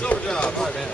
Silver job. All right, man.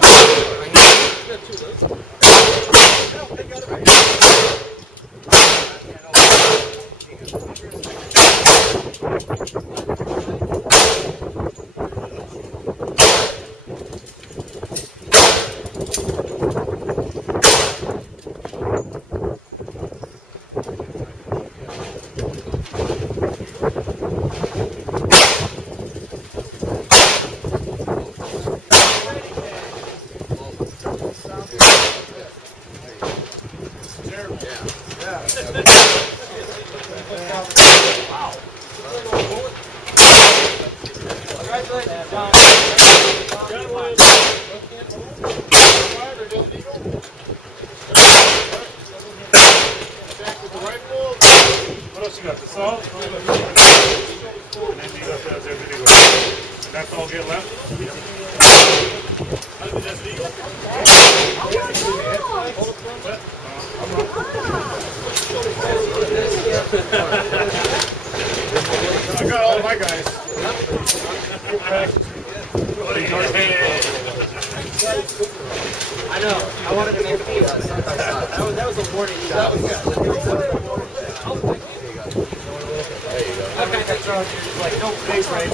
What else you got? The salt? And then you got the video. And that's all get left? I got all of my guys. I know. I wanted to make it side by side. That was a warning shot. There you go. Okay, that's right. Like, no face right.